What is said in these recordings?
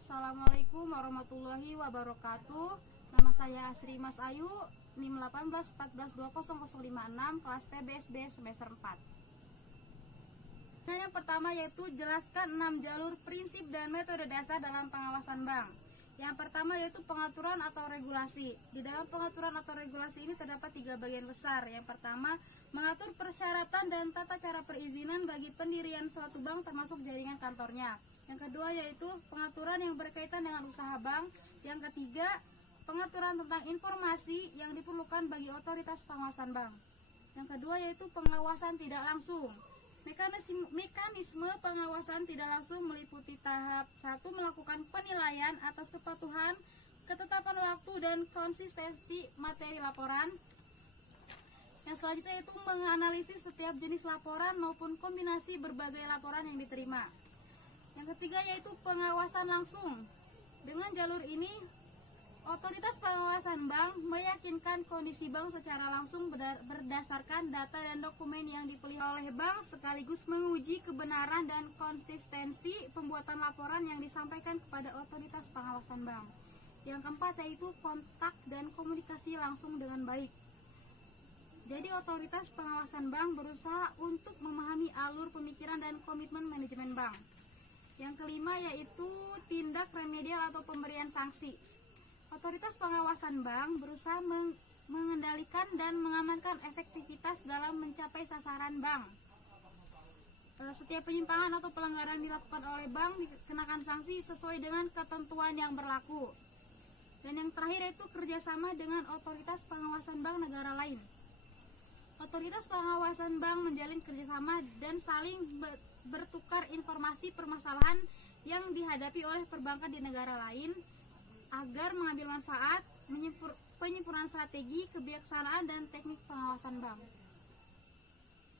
Assalamualaikum warahmatullahi wabarakatuh. Nama saya Asri Mas Ayu, NIM 18142056, kelas PBSB semester 4. Nah, yang pertama yaitu jelaskan 6 jalur prinsip dan metode dasar dalam pengawasan bank. Yang pertama yaitu pengaturan atau regulasi. Di dalam pengaturan atau regulasi ini terdapat 3 bagian besar. Yang pertama, mengatur persyaratan dan tata cara perizinan bagi pendirian suatu bank termasuk jaringan kantornya. Yang kedua yaitu pengaturan yang berkaitan dengan usaha bank. Yang ketiga, pengaturan tentang informasi yang diperlukan bagi otoritas pengawasan bank. Yang kedua yaitu pengawasan tidak langsung. Mekanisme pengawasan tidak langsung meliputi tahap 1, melakukan penilaian atas kepatuhan, ketetapan waktu, dan konsistensi materi laporan. Yang selanjutnya yaitu menganalisis setiap jenis laporan maupun kombinasi berbagai laporan yang diterima. Yang ketiga yaitu pengawasan langsung. Dengan jalur ini, otoritas pengawasan bank meyakinkan kondisi bank secara langsung berdasarkan data dan dokumen yang dipelihara oleh bank, sekaligus menguji kebenaran dan konsistensi pembuatan laporan yang disampaikan kepada otoritas pengawasan bank. Yang keempat yaitu kontak dan komunikasi langsung dengan baik. Jadi otoritas pengawasan bank berusaha untuk memahami alur pemikiran dan komitmen manajemen bank. Yang kelima yaitu tindak remedial atau pemberian sanksi. Otoritas pengawasan bank berusaha mengendalikan dan mengamankan efektivitas dalam mencapai sasaran bank. Setiap penyimpangan atau pelanggaran dilakukan oleh bank dikenakan sanksi sesuai dengan ketentuan yang berlaku. Dan yang terakhir yaitu kerjasama dengan otoritas pengawasan bank negara lain. Otoritas pengawasan bank menjalin kerjasama dan saling bertukar informasi permasalahan yang dihadapi oleh perbankan di negara lain agar mengambil manfaat, penyempurnaan strategi, kebijaksanaan, dan teknik pengawasan bank.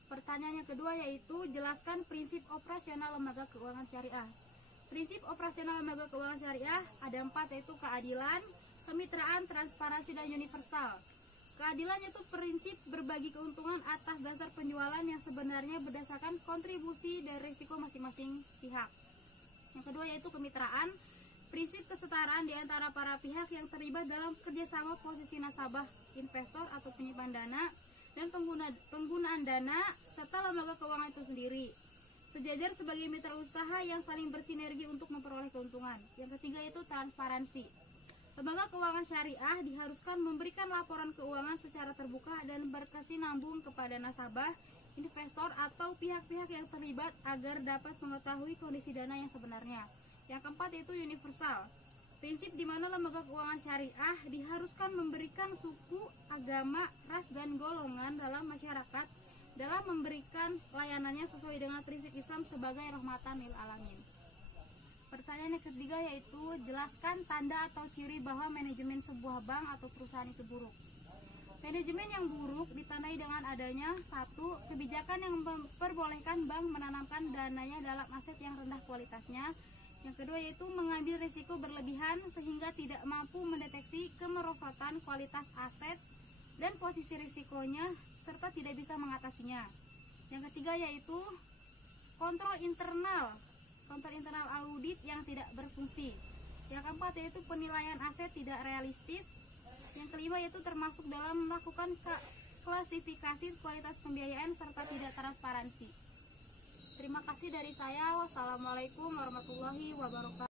Pertanyaan yang kedua yaitu jelaskan prinsip operasional lembaga keuangan syariah. Prinsip operasional lembaga keuangan syariah ada 4 yaitu keadilan, kemitraan, transparansi, dan universal. Keadilan yaitu prinsip berbagi keuntungan atas dasar penjualan yang sebenarnya berdasarkan kontribusi dan risiko masing-masing pihak. Yang kedua yaitu kemitraan, prinsip kesetaraan di antara para pihak yang terlibat dalam kerjasama posisi nasabah, investor atau penyimpan dana, dan penggunaan dana, serta lembaga keuangan itu sendiri. Sejajar sebagai mitra usaha yang saling bersinergi untuk memperoleh keuntungan. Yang ketiga yaitu transparansi. Lembaga keuangan syariah diharuskan memberikan laporan keuangan secara terbuka dan berkesinambung kepada nasabah, investor, atau pihak-pihak yang terlibat agar dapat mengetahui kondisi dana yang sebenarnya. Yang keempat yaitu universal. Prinsip di mana lembaga keuangan syariah diharuskan memberikan suku, agama, ras, dan golongan dalam masyarakat dalam memberikan layanannya sesuai dengan prinsip Islam sebagai rahmatan lil alamin. Pertanyaan yang ketiga yaitu jelaskan tanda atau ciri bahwa manajemen sebuah bank atau perusahaan itu buruk. Manajemen yang buruk ditandai dengan adanya 1. Kebijakan yang memperbolehkan bank menanamkan dananya dalam aset yang rendah kualitasnya. Yang kedua yaitu mengambil risiko berlebihan sehingga tidak mampu mendeteksi kemerosotan kualitas aset dan posisi risikonya serta tidak bisa mengatasinya. Yang ketiga yaitu kontrol internal audit yang tidak berfungsi. Yang keempat yaitu penilaian aset tidak realistis. Yang kelima yaitu termasuk dalam melakukan klasifikasi kualitas pembiayaan serta tidak transparansi. Terima kasih dari saya. Wassalamualaikum warahmatullahi wabarakatuh.